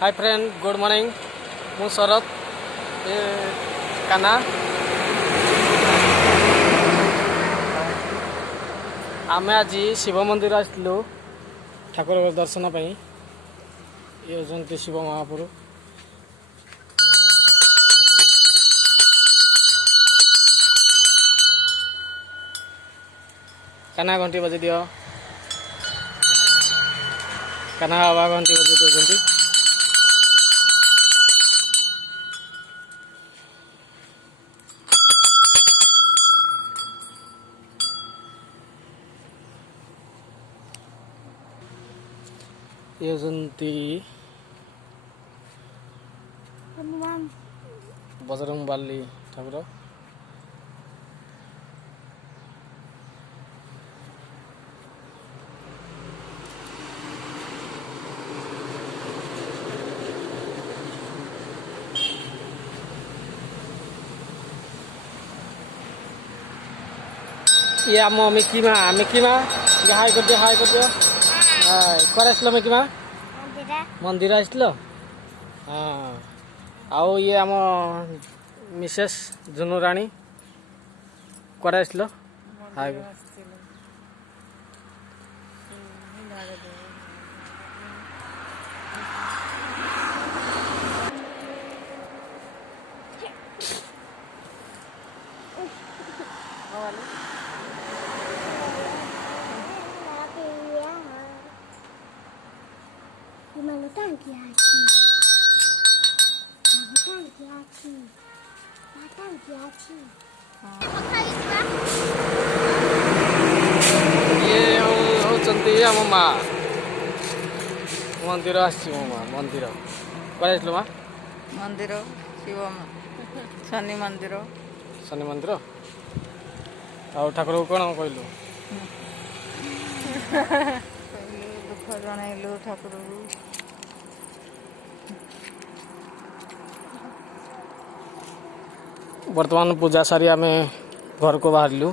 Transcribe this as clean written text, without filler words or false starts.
hi friend good morning मु शरद ए काना आमे आज शिव मंदिर आसलु ठाकुर दर्शन पाई ये होती शिव महापुरु काना घंटी बजे दियो काना बाबा घंटी बजे दौरान ये होती बजरंग बाली ठाकुर ये आम मिकी माँ हाय कर दियो हाय कौन आसल मिकी माँ मंदिर आसल हाँ आउ ये आम मिसेस जुनू राणी कौन आसल हाय ये होचंती आम माँ मंदिर आसी मो माँ मंदिर कौन आसल माँ मंदिर शिव शनि मंदिर शनि मंदिर आउ ठाकुर को कौन कहलु दुख जनइलु ठाकुर वर्तमान पूजा सारी आम घर को बाहरलु